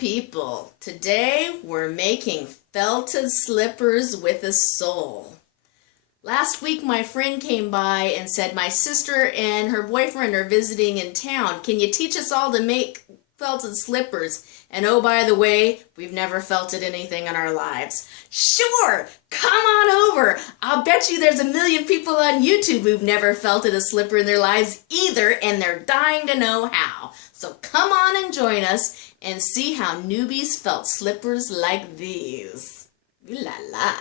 people, today we're making felted slippers with a sole. Last week my friend came by and said my sister and her boyfriend are visiting in town. Can you teach us all to make felted slippers? And oh, by the way, we've never felted anything in our lives. Sure, come on over. I'll bet you there's a million people on YouTube who've never felted a slipper in their lives either, and they're dying to know how. So come on and join us and see how newbies felt slippers like these. Ooh la la.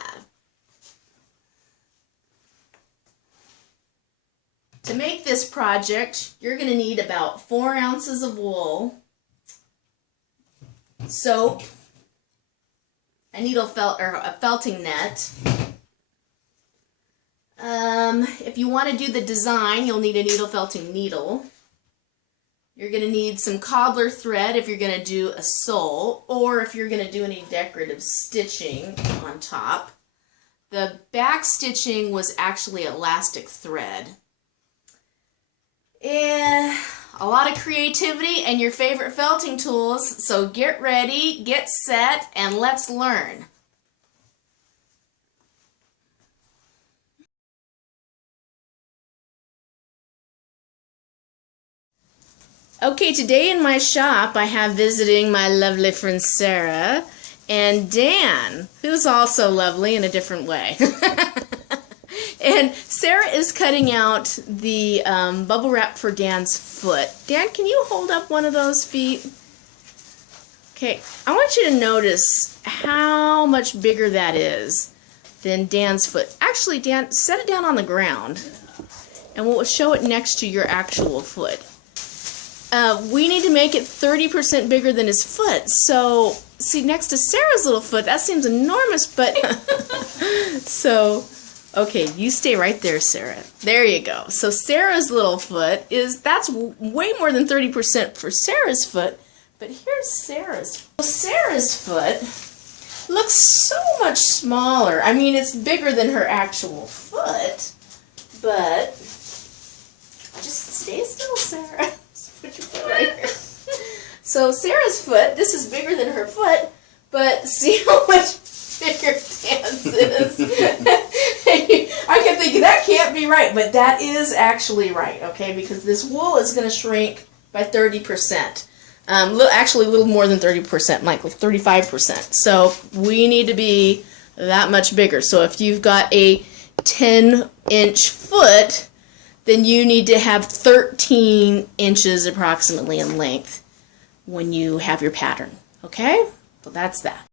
To make this project, you're going to need about 4 ounces of wool, soap, a needle felt or a felting net. If you want to do the design, you'll need a needle felting needle. You're going to need some cobbler thread if you're going to do a sole, or if you're going to do any decorative stitching on top. The back stitching was actually elastic thread. And a lot of creativity and your favorite felting tools, so get ready, get set, and let's learn. Okay, today in my shop I have visiting my lovely friend Sarah and Dan, who's also lovely in a different way. And Sarah is cutting out the bubble wrap for Dan's foot. Dan, can you hold up one of those feet? Okay, I want you to notice how much bigger that is than Dan's foot. Actually, Dan, set it down on the ground and we'll show it next to your actual foot. We need to make it 30% bigger than his foot. So, see, next to Sarah's little foot, that seems enormous, but so... Okay, you stay right there, Sarah. There you go. So Sarah's little foot that's way more than 30% for Sarah's foot, but here's Sarah's. So Sarah's foot looks so much smaller. I mean, it's bigger than her actual foot, but just stay still, Sarah. Just put your foot right here. So Sarah's foot, this is bigger than her foot, but see how much bigger Dan's is. I kept thinking that can't be right, but that is actually right, okay? Because this wool is going to shrink by 30%. Actually, a little more than 30%, like 35%. So we need to be that much bigger. So if you've got a 10-inch foot, then you need to have 13 inches approximately in length when you have your pattern, okay? So that's that.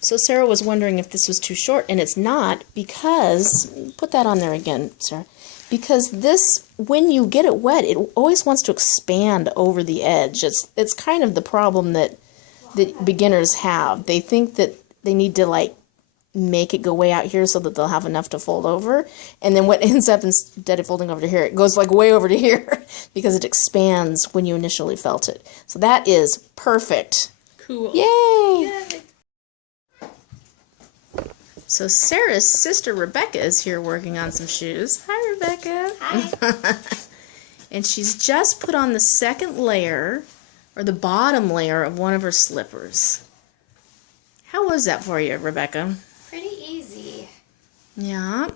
So Sarah was wondering if this was too short, and it's not, because, put that on there again, Sarah, because this, when you get it wet, it always wants to expand over the edge. It's kind of the problem that beginners have. They think that they need to, like, make it go way out here so that they'll have enough to fold over, and then what ends up, instead of folding over to here, it goes like way over to here because it expands when you initially felt it. So that is perfect. Cool. Yay! Yay. So Sarah's sister Rebecca is here working on some shoes. Hi, Rebecca. Hi. And she's just put on the second layer, or the bottom layer, of one of her slippers. How was that for you, Rebecca? Pretty easy. Yeah.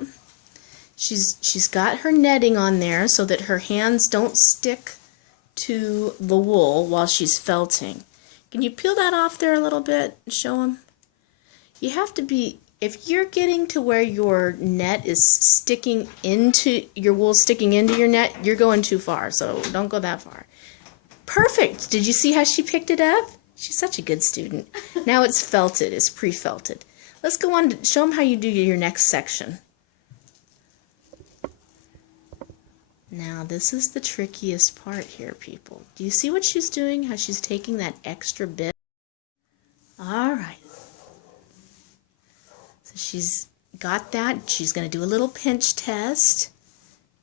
She's got her netting on there so that her hands don't stick to the wool while she's felting. Can you peel that off there a little bit and show them? You have to be... If you're getting to where your net is sticking into, your wool sticking into your net, you're going too far, so don't go that far. Perfect! Did you see how she picked it up? She's such a good student. Now it's felted, it's pre-felted. Let's go on to show them how you do your next section. Now this is the trickiest part here, people. Do you see what she's doing? How she's taking that extra bit? Alright. So she's got that. She's going to do a little pinch test.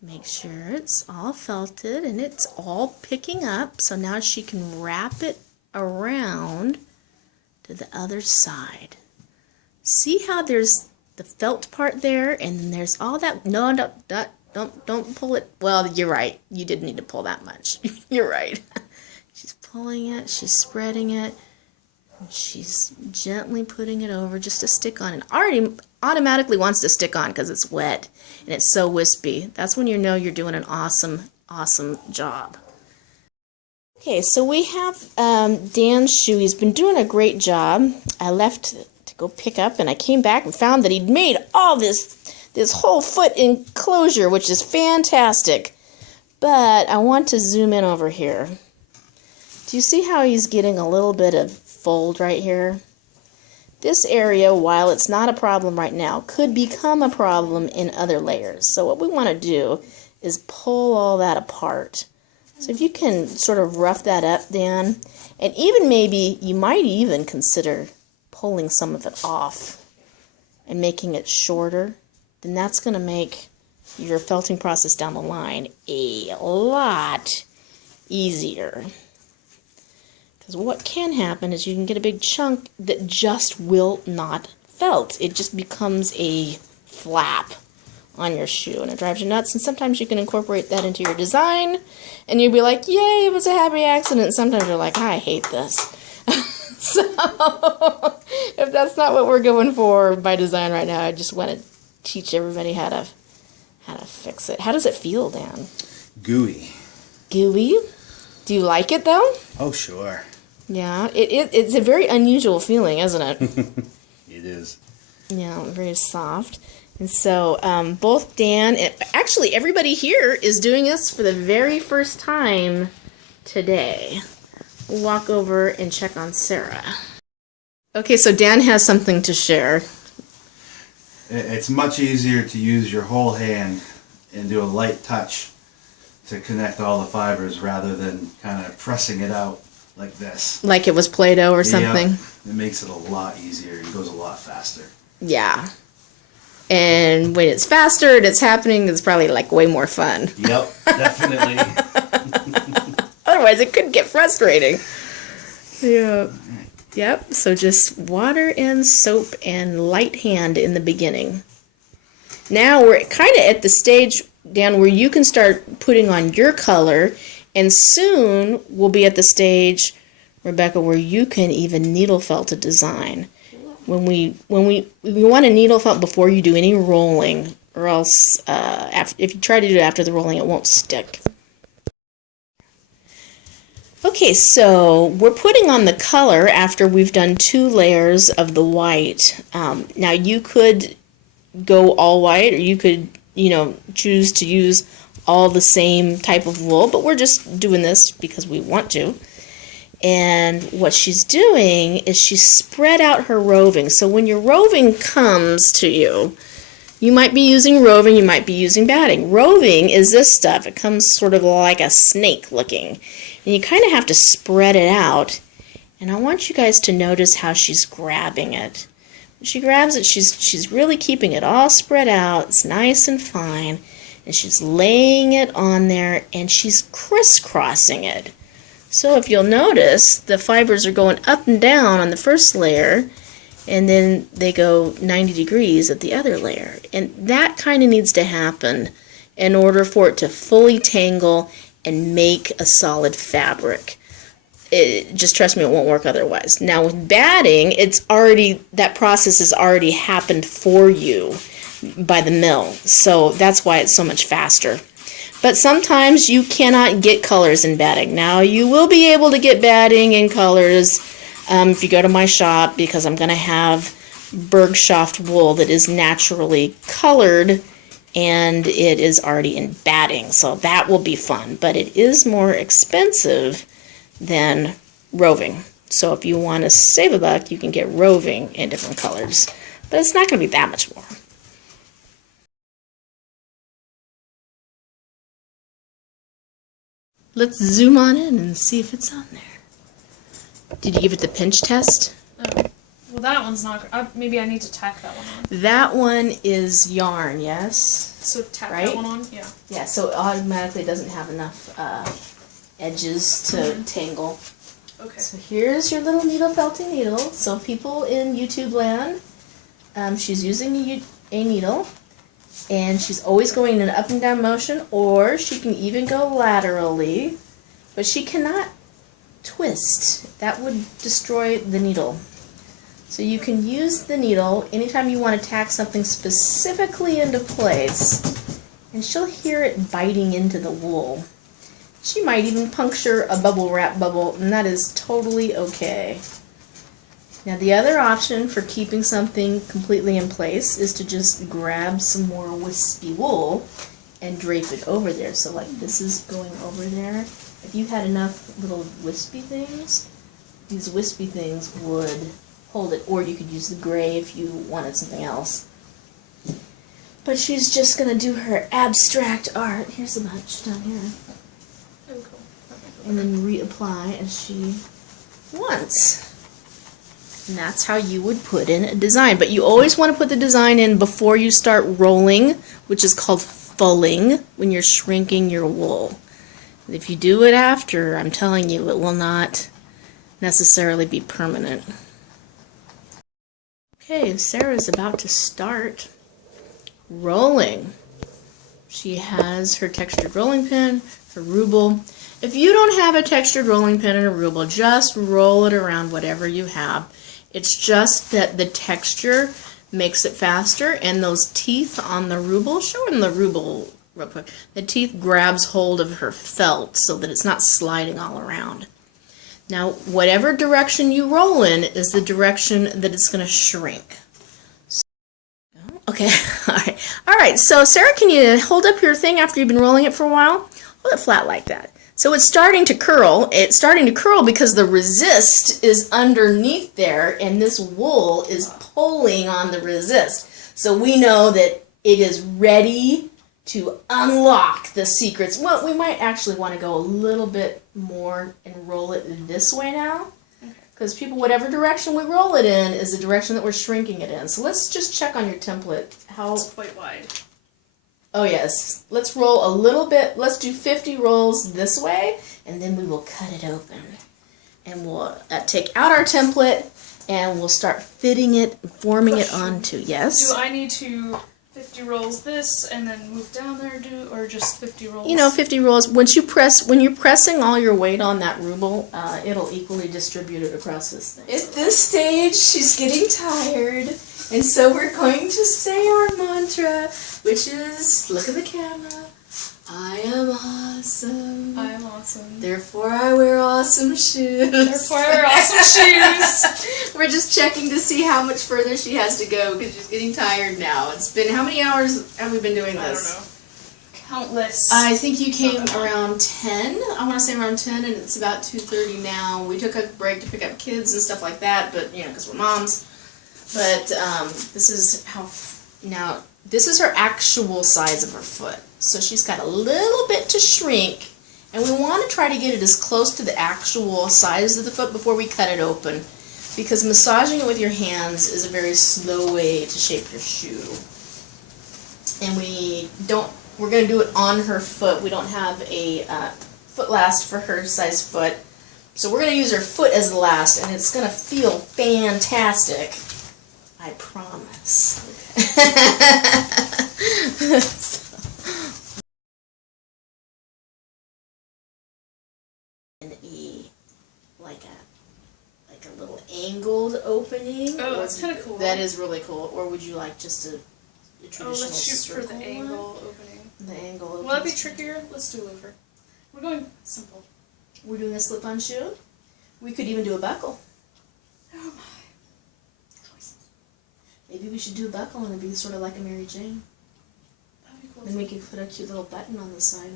Make sure it's all felted and it's all picking up. So now she can wrap it around to the other side. See how there's the felt part there, and then there's all that. No, don't pull it. Well, you're right. You did need to pull that much. You're right. She's pulling it. She's spreading it. She's gently putting it over just to stick on. And already automatically wants to stick on because it's wet and it's so wispy. That's when you know you're doing an awesome, awesome job. Okay, so we have Dan's shoe. He's been doing a great job. I left to go pick up, and I came back and found that he'd made all this whole foot enclosure, which is fantastic. But I want to zoom in over here. Do you see how he's getting a little bit of fold right here? This area, while it's not a problem right now, could become a problem in other layers. So what we want to do is pull all that apart. So if you can sort of rough that up, Dan, and even maybe you might even consider pulling some of it off and making it shorter, then that's going to make your felting process down the line a lot easier. Because what can happen is you can get a big chunk that just will not felt. It just becomes a flap on your shoe, and it drives you nuts. And sometimes you can incorporate that into your design, and you'll be like, yay, it was a happy accident. Sometimes you're like, I hate this. So if that's not what we're going for by design right now, I just want to teach everybody how to fix it. How does it feel, Dan? Gooey. Gooey? Do you like it though? Oh, sure. Yeah, it's a very unusual feeling, isn't it? It is. Yeah, very soft. And so both Dan and actually everybody here is doing this for the very first time today. We'll walk over and check on Sarah. Okay, so Dan has something to share. It's much easier to use your whole hand and do a light touch to connect all the fibers rather than kind of pressing it out like this. Like it was Play-Doh or something? Yep. It makes it a lot easier. It goes a lot faster. Yeah. And when it's faster and it's happening, it's probably like way more fun. Yep, definitely. Otherwise, it could get frustrating. Yeah. Yep, so just water and soap and light hand in the beginning. Now we're kind of at the stage, Dan, where you can start putting on your color, and soon we'll be at the stage, Rebecca, where you can even needle felt a design. When we want to needle felt before you do any rolling, or else if you try to do it after the rolling, it won't stick. Okay, so we're putting on the color after we've done 2 layers of the white. Now you could go all white, or you could, choose to use all the same type of wool, but we're just doing this because we want to. And what she's doing is she's spread out her roving. So when your roving comes to you, you might be using roving, you might be using batting. Roving is this stuff. It comes sort of like a snake looking. And you kind of have to spread it out. And I want you guys to notice how she's grabbing it. When she grabs it, she's really keeping it all spread out. It's nice and fine. And she's laying it on there, and she's crisscrossing it. So if you'll notice, the fibers are going up and down on the first layer, and then they go 90 degrees at the other layer. And that kind of needs to happen in order for it to fully tangle and make a solid fabric. Just trust me, it won't work otherwise. Now with batting, that process has already happened for you by the mill. So that's why it's so much faster. But sometimes you cannot get colors in batting. Now you will be able to get batting in colors if you go to my shop, because I'm going to have Bergschaft wool that is naturally colored and it is already in batting. So that will be fun, but it is more expensive than roving. So if you want to save a buck, you can get roving in different colors, but it's not going to be that much more. let's zoom on in and see if it's on there. Did you give it the pinch test? Oh. Well, that one's not. Maybe I need to tack that one on. That one is yarn, yes? So tack Right? that one on? Yeah. Yeah, so it automatically doesn't have enough edges to tangle. Okay. So here's your little needle felting needle. So people in YouTube land, she's using a needle, and she's always going in an up and down motion, or she can even go laterally, but she cannot twist. That would destroy the needle. So you can use the needle anytime you want to tack something specifically into place, and she'll hear it biting into the wool. She might even puncture a bubble wrap bubble, and that is totally okay. Now the other option for keeping something completely in place is to just grab some more wispy wool and drape it over there. So like this is going over there. If you had enough little wispy things, these wispy things would hold it, or you could use the gray if you wanted something else. But she's just going to do her abstract art. Here's a bunch down here. Oh, cool. And then reapply as she wants. And that's how you would put in a design. But you always want to put the design in before you start rolling, which is called fulling, when you're shrinking your wool. And if you do it after, I'm telling you, it will not necessarily be permanent. Okay, Sarah's about to start rolling. She has her textured rolling pin, her ruble. If you don't have a textured rolling pin and a ruble, just roll it around whatever you have. It's just that the texture makes it faster, and those teeth on the ruble, show them the ruble real quick. The teeth grabs hold of her felt so that it's not sliding all around. Now, whatever direction you roll in is the direction that it's going to shrink. Okay, all right. So, Sarah, can you hold up your thing after you've been rolling it for a while? Hold it flat like that. So it's starting to curl. It's starting to curl because the resist is underneath there, and this wool is pulling on the resist. So we know that it is ready to unlock the secrets. Well, we might actually want to go a little bit more and roll it this way now. Because people, whatever direction we roll it in is the direction that we're shrinking it in. So let's just check on your template. It's quite wide. Oh yes. Let's roll a little bit. Let's do 50 rolls this way, and then we will cut it open. And we'll take out our template, and we'll start fitting it, forming it onto. Yes? Do I need to 50 rolls this and then move down there, or just 50 rolls? You know, 50 rolls. When you're pressing all your weight on that ruble, it'll equally distribute it across this thing. At this stage, she's getting tired, and so we're going to say our mantra, which is, look at the camera, I am awesome. I am awesome. Therefore, I wear awesome shoes. Therefore, I wear awesome shoes. We're just checking to see how much further she has to go because she's getting tired now. It's been, how many hours have we been doing this? I don't know. Countless. I think you came around 10. I want to say around 10, and it's about 2:30 now. We took a break to pick up kids and stuff like that, but, you know, because we're moms. But this is how, now, this is her actual size of her foot. So she's got a little bit to shrink, and we want to try to get it as close to the actual size of the foot before we cut it open, because massaging it with your hands is a very slow way to shape your shoe. And we're going to do it on her foot. We don't have a foot last for her size foot, so we're going to use her foot as the last, and it's going to feel fantastic. I promise. Okay. like a little angled opening. Oh, that's kind of cool. That is really cool. Or would you like just a traditional let's shoot for circle the angle opening. The angle opening. Will that be trickier? Let's do loafer. We're going simple. We're doing a slip-on shoe. We could even do a buckle. Oh my. Maybe we should do a buckle and it'd be sort of like a Mary Jane. That'd be cool. Then we could put a cute little button on the side.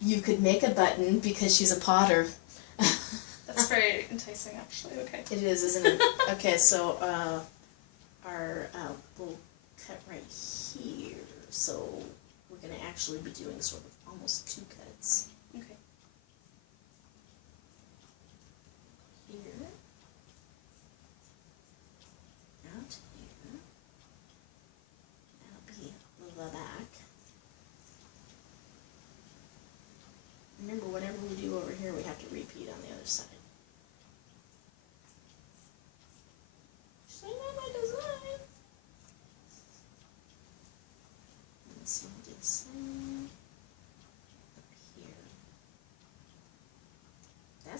You could make a button because she's a potter. That's very enticing, actually. Okay. It is, isn't it? Okay, so we'll cut right here. So we're going to actually be doing sort of almost two cuts. Okay.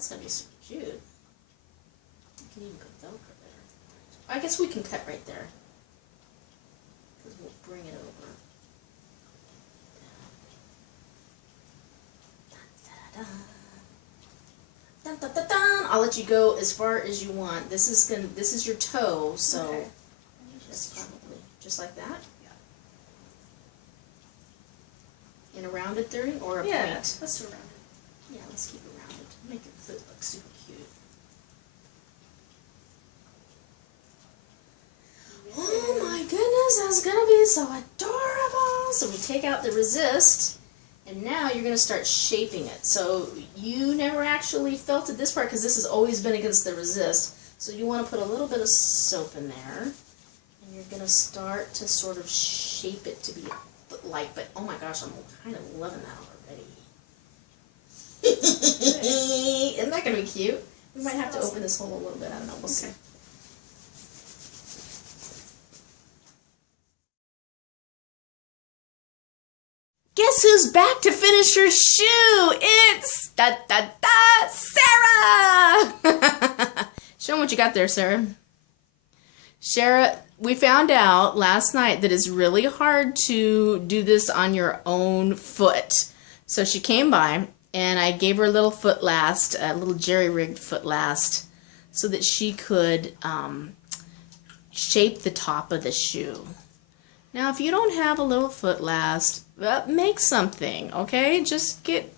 that's gonna be super cute. You can even put Velcro there. I guess we can cut right there. Because we'll bring it over. Dun, dun, dun, dun. I'll let you go as far as you want. This is your toe, so Okay. just probably just like that. In a rounded thing or a Yeah, point? let's do around it. Yeah, let's keep it rounded. Make your foot look super cute. Oh my goodness, that's gonna be so adorable. So we take out the resist, and now you're gonna start shaping it. So you never actually felted this part because this has always been against the resist. So you want to put a little bit of soap in there, and you're gonna start to sort of shape it to be foot-like. But oh my gosh, I'm kind of loving that already. Isn't that gonna be cute? We might have to open this hole a little bit. I don't know. We'll see. Guess who's back to finish her shoe? It's Sarah! Show them what you got there, Sarah. Sarah, we found out last night that it's really hard to do this on your own foot. So she came by, and I gave her a little foot last, a little jerry-rigged foot last, so that she could shape the top of the shoe. Now, if you don't have a little foot last, make something, okay? Just get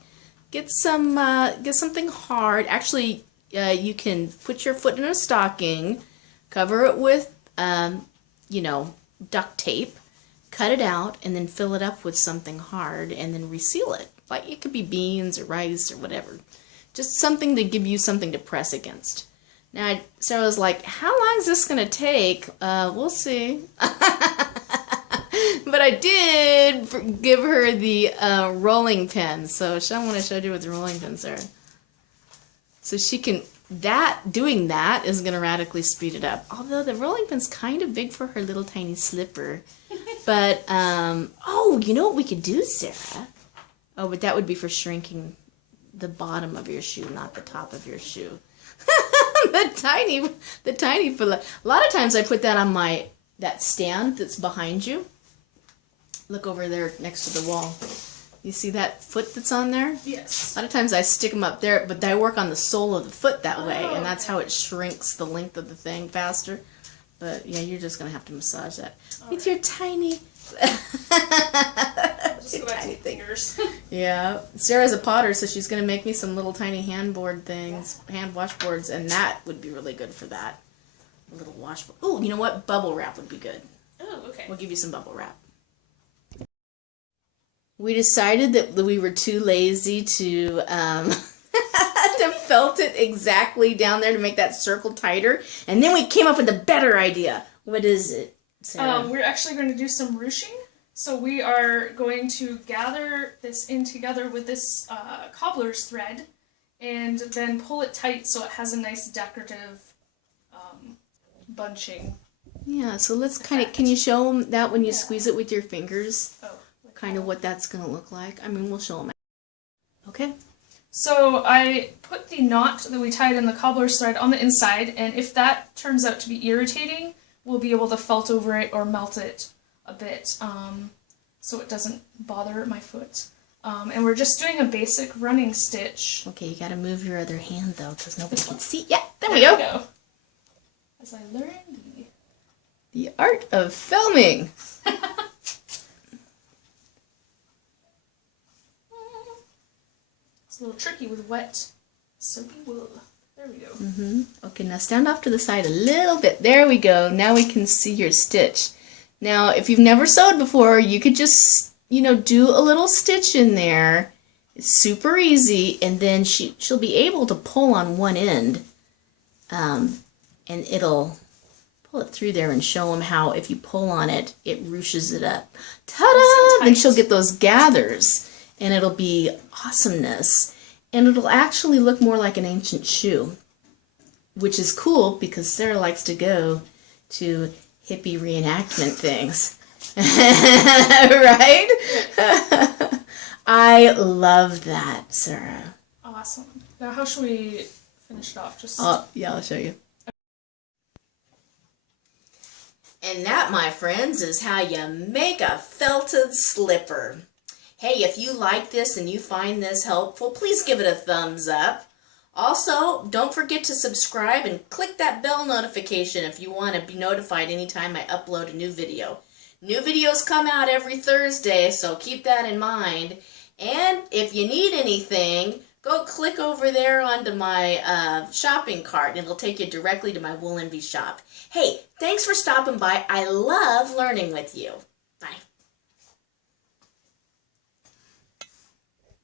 something hard. Actually, you can put your foot in a stocking, cover it with, duct tape, cut it out, and then fill it up with something hard, and then reseal it. Like it could be beans or rice or whatever. Just something to give you something to press against. Now, Sarah was like, "How long is this gonna take?" We'll see. But I did give her the rolling pin. So show them what I showed you with the rolling pin, Sarah. So she can, doing that is going to radically speed it up. Although the rolling pin's kind of big for her little tiny slipper. But, oh, you know what we could do, Sarah? Oh, but that would be for shrinking the bottom of your shoe, not the top of your shoe. the tiny foot. A lot of times I put that on that stand that's behind you. Look over there next to the wall. You see that foot that's on there? Yes. A lot of times I stick them up there, but I work on the sole of the foot that way, and that's how it shrinks the length of the thing faster. But yeah, you're just going to have to massage that with your tiny... Just go back to the fingers. Yeah. Sarah's a potter, so she's going to make me some little tiny handboard things, hand washboards, and that would be really good for that. A little washboard. Oh, you know what? Bubble wrap would be good. Oh, okay. We'll give you some bubble wrap. We decided that we were too lazy to to felt it exactly down there to make that circle tighter, and then we came up with a better idea. What is it, Sarah? We're actually going to do some ruching. So we are going to gather this in together with this cobbler's thread, and then pull it tight so it has a nice decorative bunching. Yeah, so let's kind of, can you show them that when you squeeze it with your fingers? Oh. Kind of what that's going to look like. I mean, we'll show them. Okay. So I put the knot that we tied in the cobbler's thread on the inside, and if that turns out to be irritating, we'll be able to felt over it or melt it a bit so it doesn't bother my foot. And we're just doing a basic running stitch. Okay, you got to move your other hand, though, because nobody can see. Yeah, there we go. As I learned the art of filming. It's a little tricky with wet, soapy wool. There we go. Okay, now stand off to the side a little bit. There we go. Now we can see your stitch. Now, if you've never sewed before, you could just, do a little stitch in there. It's super easy, and then she'll be able to pull on one end, and it'll pull it through there and show them how if you pull on it, it ruches it up. Ta-da! Then she'll get those gathers. And it'll be awesomeness. And it'll actually look more like an ancient shoe. Which is cool because Sarah likes to go to hippie reenactment things. Right? I love that, Sarah. Awesome. Now, how should we finish it off? Just Yeah, I'll show you. And that, my friends, is how you make a felted slipper. Hey, if you like this and you find this helpful, please give it a thumbs up. Also, don't forget to subscribe and click that bell notification if you want to be notified anytime I upload a new video. New videos come out every Thursday, so keep that in mind. And if you need anything, go click over there onto my shopping cart, and it'll take you directly to my Wool Envy shop. Hey, thanks for stopping by. I love learning with you. Bye.